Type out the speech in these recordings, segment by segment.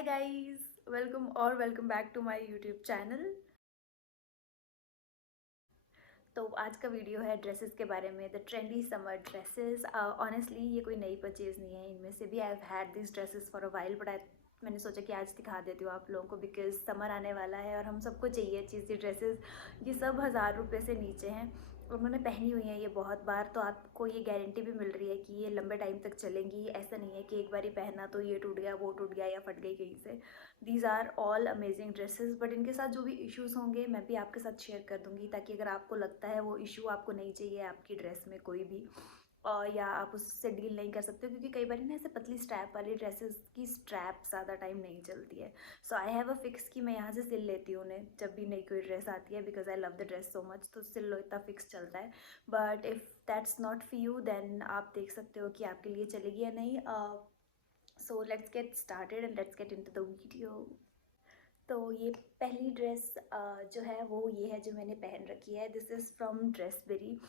Hi guys, welcome back to my YouTube channel. तो आज का वीडियो है ड्रेसेस के बारे में, the trendy summer dresses. Honestly ये कोई नई परचेज़ नहीं है, इनमें से भी I have had this dresses for a while, but मैंने सोचा कि आज दिखा देती हूँ आप लोगों को, बिकॉज समर आने वाला है और हम सबको चाहिए चीज़। ये ड्रेसेस ये सब 1000 रुपये से नीचे हैं और मैंने पहनी हुई हैं ये बहुत बार, तो आपको ये गारंटी भी मिल रही है कि ये लंबे टाइम तक चलेंगी। ऐसा नहीं है कि एक बार ही पहना तो ये टूट गया, वो टूट गया या फट गई कहीं से। These are all amazing dresses, but इनके साथ जो भी इश्यूज़ होंगे मैं भी आपके साथ शेयर कर दूंगी, ताकि अगर आपको लगता है वो इशू आपको नहीं चाहिए आपकी ड्रेस में कोई भी, या आप उससे डील नहीं कर सकते हो, क्योंकि कई बार ना ऐसे पतली स्ट्रैप वाली ड्रेसेस की स्ट्रैप ज़्यादा टाइम नहीं चलती है। सो आई हैव अ फिक्स कि मैं यहाँ से सिल लेती हूँ उन्हें जब भी नई कोई ड्रेस आती है, because I love the dress so much, तो सिल लो, इतना फिक्स चलता है। But if that's not for you then आप देख सकते हो कि आपके लिए चलेगी या नहीं। So let's get started and let's get into the video. तो ये पहली ड्रेस जो है वो ये है जो मैंने पहन रखी है। This is from Dressberry.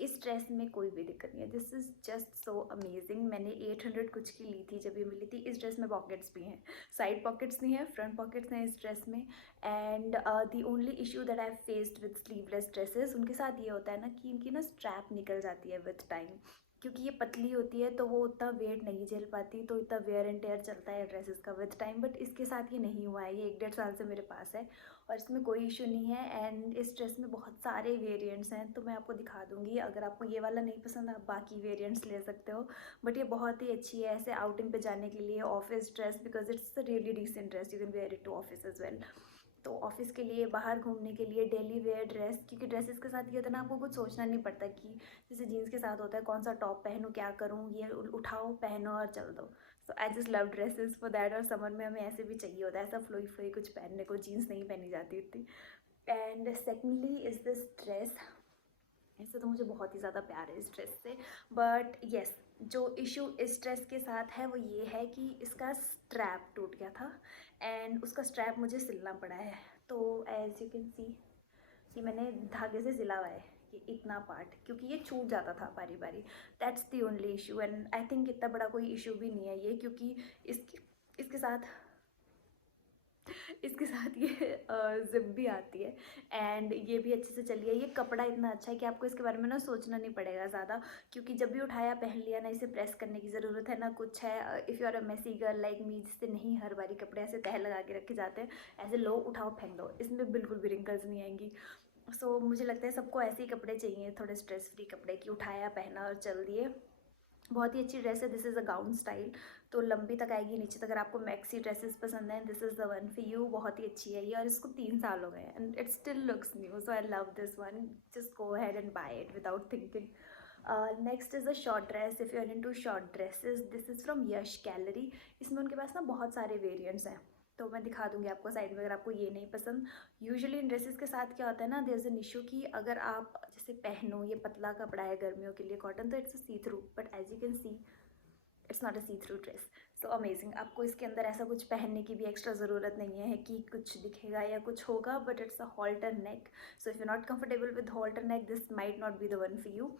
इस ड्रेस में कोई भी दिक्कत नहीं है, this is just so amazing. मैंने 800 कुछ की ली थी जब ये मिली थी। इस ड्रेस में पॉकेट्स भी हैं, साइड पॉकेट्स नहीं है, फ्रंट पॉकेट्स हैं इस ड्रेस में। And the only issue that I faced with sleeveless dresses, उनके साथ ये होता है ना कि इनकी ना स्ट्रैप निकल जाती है विद टाइम, क्योंकि ये पतली होती है तो वो उतना वेट नहीं झेल पाती, तो इतना वेयर एंड टेयर चलता है ड्रेसेस का विद टाइम। बट इसके साथ ये नहीं हुआ है, ये 1-1.5 साल से मेरे पास है और इसमें कोई इशू नहीं है। एंड इस ड्रेस में बहुत सारे वेरिएंट्स हैं, तो मैं आपको दिखा दूँगी। अगर आपको ये वाला नहीं पसंद आप बाकी वेरिएंट्स ले सकते हो, बट ये बहुत ही अच्छी है ऐसे आउटिंग पे जाने के लिए, office dress, because it's a really decent dress, you can wear it to office as well. तो ऑफिस के लिए, बाहर घूमने के लिए, डेली वेयर ड्रेस, क्योंकि ड्रेसेस के साथ ये होता है ना, आपको कुछ सोचना नहीं पड़ता कि जैसे जीन्स के साथ होता है कौन सा टॉप पहनूँ, क्या करूँ, ये उठाओ पहनो और चल दो। So I just love dresses for that. और समर में हमें ऐसे भी चाहिए होता है ऐसा फ्लोई फ्लोई कुछ पहनने को, जीन्स नहीं पहनी जाती इतनी। And secondly is this dress. ऐसे तो मुझे बहुत ही ज़्यादा प्यार है इस ड्रेस से, बट येस, जो इशू इस ड्रेस के साथ है वो ये है कि इसका स्ट्रैप टूट गया था एंड उसका स्ट्रैप मुझे सिलना पड़ा है। तो एज यू कैन सी कि मैंने धागे से सिला हुआ है ये इतना पार्ट, क्योंकि ये छूट जाता था बारी बारी। That's the only issue, and I think इतना बड़ा कोई इशू भी नहीं है ये, क्योंकि इसके इसके साथ इसके साथ ये ज़िप भी आती है एंड ये भी अच्छे से चली है। ये कपड़ा इतना अच्छा है कि आपको इसके बारे में ना सोचना नहीं पड़ेगा ज़्यादा, क्योंकि जब भी उठाया पहन लिया ना, इसे प्रेस करने की ज़रूरत है ना कुछ है। If you are a messy girl like me, जिससे नहीं हर बारी कपड़े ऐसे तह लगा के रखे जाते हैं, ऐसे लो उठाओ फेंक दो, इसमें बिल्कुल भी रिंकल्स नहीं आएंगी। सो मुझे लगता है सबको ऐसे ही कपड़े चाहिए, थोड़े स्ट्रेस फ्री कपड़े, कि उठाया पहना और चल दिए। बहुत ही अच्छी ड्रेस है, this is a gown style, तो लंबी तक आएगी नीचे तक। अगर आपको मैक्सी ड्रेसेस पसंद है, this is the one for you. बहुत ही अच्छी है ये और इसको 3 साल हो गए and it still looks new, so I love this one. Just go ahead and buy it without thinking. Next is a short dress. If you are into short dresses, this is from Yash Gallery. इसमें उनके पास ना बहुत सारे variants हैं, तो मैं दिखा दूंगी आपको साइड में अगर आपको ये नहीं पसंद। यूजुअली इन ड्रेसेस के साथ क्या होता है ना, देयर इज़ एन इशू कि अगर आप जैसे पहनो, ये पतला कपड़ा है गर्मियों के लिए कॉटन, तो it's a see through, but as you can see it's not a see through dress. So amazing, आपको इसके अंदर ऐसा कुछ पहनने की भी एक्स्ट्रा ज़रूरत नहीं है कि कुछ दिखेगा या कुछ होगा, but it's a halter neck. So if you not comfortable with halter neck, this might not be the one for you.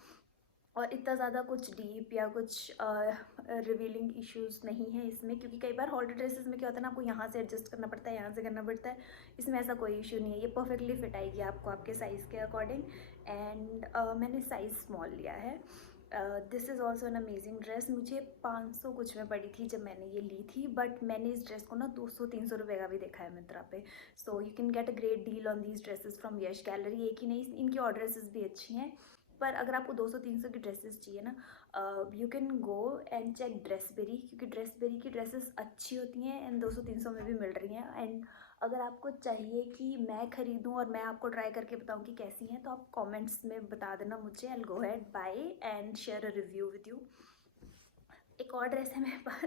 और इतना ज़्यादा कुछ डीप या कुछ रिवीलिंग इश्यूज नहीं है इसमें, क्योंकि कई बार हॉल्टर ड्रेसेस में क्या होता है ना, आपको यहाँ से एडजस्ट करना पड़ता है, यहाँ से करना पड़ता है। इसमें ऐसा कोई इशू नहीं है, ये परफेक्टली फिट आएगी आपको आपके साइज़ के अकॉर्डिंग। एंड मैंने साइज़ स्मॉल लिया है। This is also an amazing dress. मुझे 500 कुछ में पड़ी थी जब मैंने ये ली थी, बट मैंने इस ड्रेस को ना 200-300 रुपये का भी देखा है मिंत्रा पे। So you can get a great deal on these dresses from Yash gallery. एक ही नहीं, इनकी और ड्रेसेस भी अच्छी हैं, पर अगर आपको 200-300 की ड्रेसेस चाहिए ना, you can go and check Dressberry, क्योंकि ड्रेसबेरी की ड्रेसेस अच्छी होती हैं एंड 200-300 में भी मिल रही हैं। एंड अगर आपको चाहिए कि मैं ख़रीदूँ और मैं आपको ट्राई करके बताऊँ कि कैसी हैं, तो आप कमेंट्स में बता देना मुझे, I will go ahead buy and share a review with you. एक और ड्रेस है मेरे पास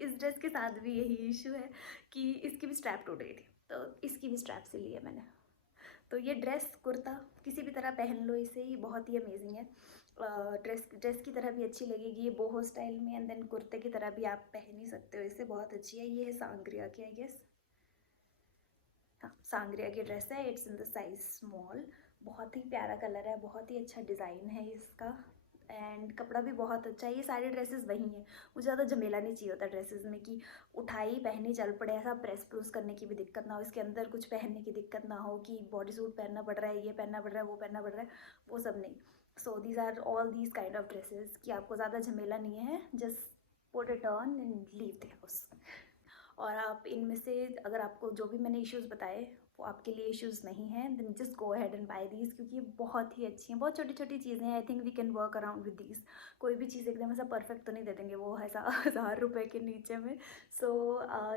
इस ड्रेस के साथ भी यही इशू है कि इसकी भी स्ट्रैप टूट गई थी, तो इसकी भी स्ट्रैप से ली है मैंने। तो ये ड्रेस कुर्ता किसी भी तरह पहन लो इसे, ही बहुत ही अमेजिंग है। ड्रेस ड्रेस की तरह भी अच्छी लगेगी ये बोहो स्टाइल में, एंड देन कुर्ते की तरह भी आप पहन ही सकते हो इसे, बहुत अच्छी है। ये है सांग्रिया की, आई गेस, हाँ सांग्रिया की ड्रेस है। It's in the size small, बहुत ही प्यारा कलर है, बहुत ही अच्छा डिज़ाइन है इसका। एंड कपड़ा भी बहुत अच्छा है। ये सारी ड्रेसेस वही हैं, मुझे ज़्यादा झमेला नहीं चाहिए होता ड्रेसेस में कि उठाई पहनी चल पड़े, ऐसा प्रेस प्रूस करने की भी दिक्कत ना हो, इसके अंदर कुछ पहनने की दिक्कत ना हो कि बॉडी सूट पहनना पड़ रहा है, ये पहनना पड़ रहा है, वो पहनना पड़ रहा है, वो सब नहीं। So these are all these kind of dresses कि आपको ज़्यादा झमेला नहीं है, just put it on and leave the house. और आप इनमें से अगर आपको जो भी मैंने इश्यूज़ बताए वो आपके लिए इश्यूज़ नहीं हैं, then just go ahead and buy these, क्योंकि ये बहुत ही अच्छी हैं, बहुत छोटी छोटी चीज़ें हैं। I think we can work around with these. कोई भी चीज़ एकदम ऐसा परफेक्ट तो नहीं दे देंगे वो ऐसा 1000 रुपये के नीचे में। So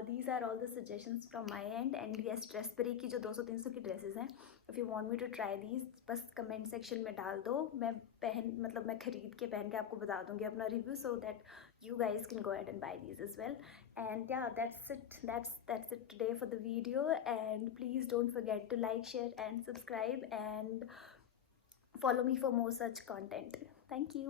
these are all the suggestions from my end yes, Dressberry की जो 200-300 की ड्रेसेस हैं, if you want me to try these, बस कमेंट सेक्शन में डाल दो, मैं मैं ख़रीद के पहन के आपको बता दूँगी अपना review, so that you guys can go ahead and buy these as well. And yeah, that's it today for the video, and please don't forget to like, share and subscribe, and follow me for more such content. Thank you.